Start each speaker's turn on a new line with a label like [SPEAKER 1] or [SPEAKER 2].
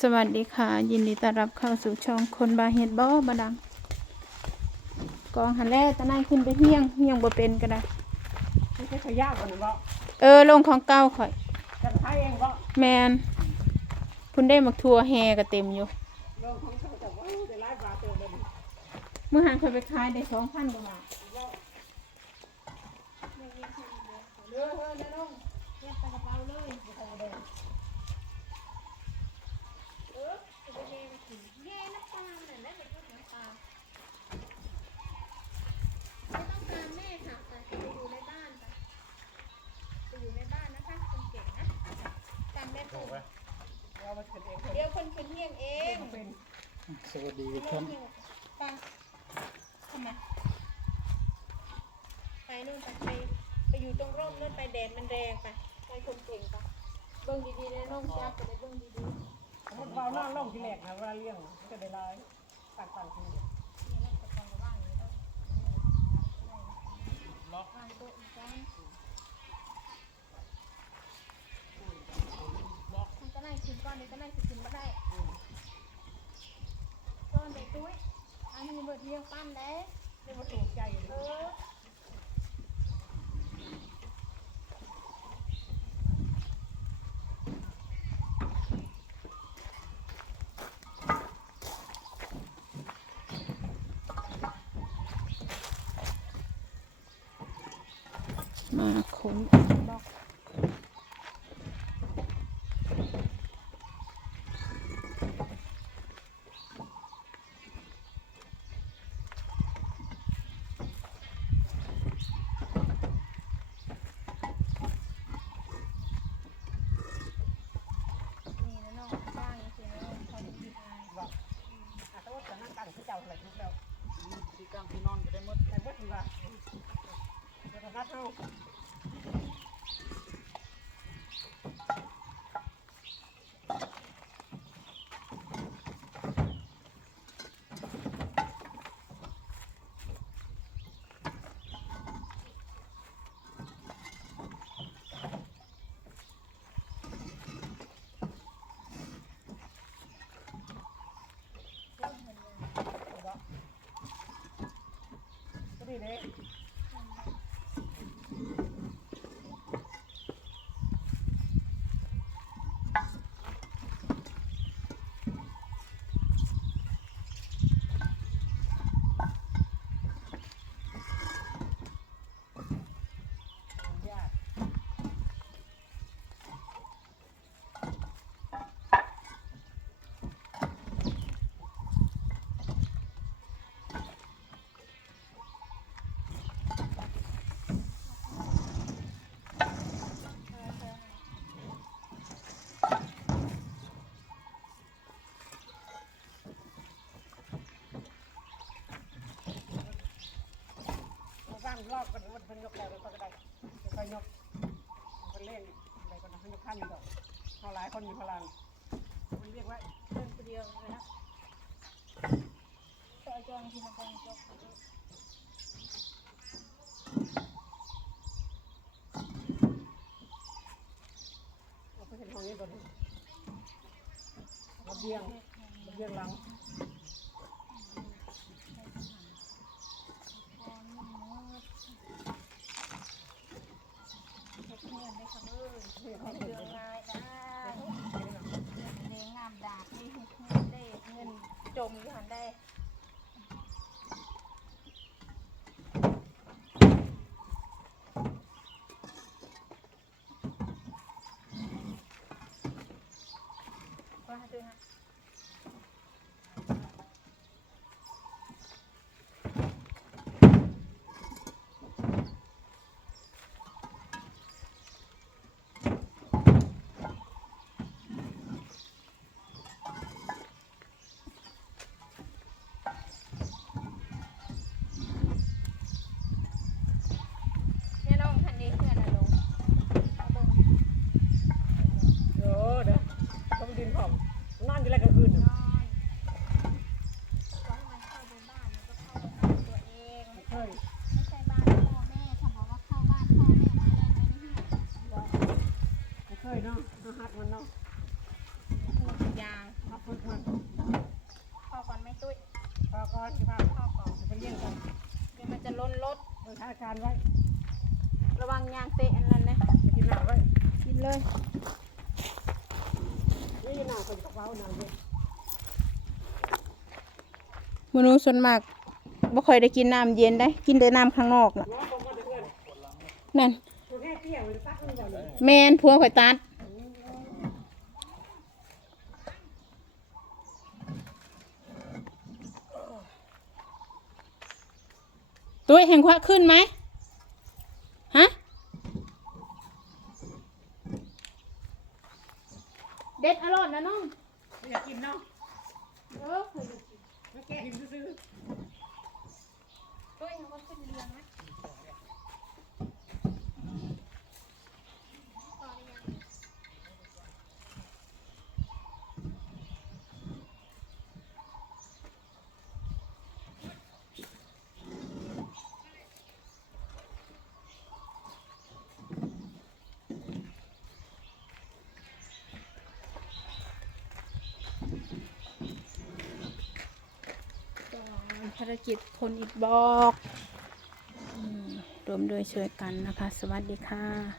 [SPEAKER 1] ส
[SPEAKER 2] วัสดีค่ะ ยินดีต้อนรับเข้าสู่ช่องคนบาเฮ็ดบ่บาดังกองหันแรกตะนายขึ้นไปเฮียงเฮียงบ่เป็นก็ได้
[SPEAKER 1] ไม่ใช่ขยะบ่นะบ่
[SPEAKER 2] เออลงของเก่าข่อย
[SPEAKER 1] จะใช้เองบ่
[SPEAKER 2] แมนพุ่นได้มักทัวแฮก็เต็มอยู่
[SPEAKER 1] ลงของเขาจะว่าได้หลายบาทเติมเลย
[SPEAKER 2] เมื่อหันข่อยไปขายได้2,000กว่าบาท
[SPEAKER 1] เด้อเด้อเด้อน้องเก็บใส่กระเป๋าเลยบ่ต้องเอาแดง เอามาเก็บเองเถอะ
[SPEAKER 2] เดี๋ยวคนขึ้นเฮียงเอง
[SPEAKER 1] เป็น
[SPEAKER 3] สวัสดีท่าน
[SPEAKER 2] ฟังทำไมไปนู่นไปไปไปอยู่ตรงร่มนู่นไปแดดมันแรงไปไปคนเก่งไปเบิ่งดีๆนะน้องจับไปเบิ่งดีๆ
[SPEAKER 1] สมมุติว่าเอาหน้าลงที่แรกนะเวลาเลี้ยงจะได้หลายต่างๆที
[SPEAKER 2] มันก็นั่งกินก้อนนี้ก็นั่งกินมาได้ก้อนเด็กตุ้ย เดียงปั้นได้
[SPEAKER 1] เรียกว่าถูกใจเลย
[SPEAKER 2] เออมาคุ้นบล็อกนี่นะน้องสร้างจริงๆแล้วเขาจะคิดอะไร
[SPEAKER 1] บ่อาจจะว่าจะ นั่งตั้งที่เจ้าอะไรทุกแล้ว
[SPEAKER 3] ที่กลางที่นอนก็ได้หมด
[SPEAKER 1] แต่บ่ถือว่าเดี๋ยวนัดเฮา ಬಂದಿದೆ ยกแล้วก็ได้จะค่อยยกมันเล่นอะไรก็นะให้ยกขั้นดอกเอาหลายคนมีพลังมันเรียกว่า
[SPEAKER 2] เล่นคนเดียวเลยนะจอยจองที่มันเป็นจก
[SPEAKER 1] เราไปเห็นห้องนี้ก่อนระเบียงระเบียงหลัง
[SPEAKER 2] เฮ็ดเงินได้ค่ะเอ้ย
[SPEAKER 1] เห็นห้อง
[SPEAKER 2] เดื
[SPEAKER 1] นี้
[SPEAKER 2] อ
[SPEAKER 1] ก่อน
[SPEAKER 2] ง่ายได้
[SPEAKER 1] นะ
[SPEAKER 2] เด้งามดาบนี่เฮ็ดเงินได้เงิน จมอยู่หันได้ว่าด้วยฮะ เยี่ยงกันเดี๋ยวมันจะล้นรถเบิ่
[SPEAKER 1] อาการไว้
[SPEAKER 2] ระวังยางเตะอันนั้นนะ
[SPEAKER 1] กินหนาไว้
[SPEAKER 2] กินเลย
[SPEAKER 1] นี่หนาคนกับเว้าหนาเลย
[SPEAKER 2] มนุษย์ส่วนมากบ่ค่อยได้กินน้ำเย็นได้ กินแต่น้ำข้างนอกล่ะ
[SPEAKER 1] นั่น แมน
[SPEAKER 2] แมนพัวข่อยตัด ตัวแห่งควะขึ้นไหมฮะเด็ดอร่อยนะน้อง
[SPEAKER 1] อยากกินเนาะ
[SPEAKER 2] เออเคยกิน
[SPEAKER 1] แล้วแกกินซื้อ
[SPEAKER 2] ตัวแห่งควะขึ้นเรียงนะ ภารกิจคนอิดบอกอืมรวมโดยช่วยกันนะคะ สวัสดีค่ะ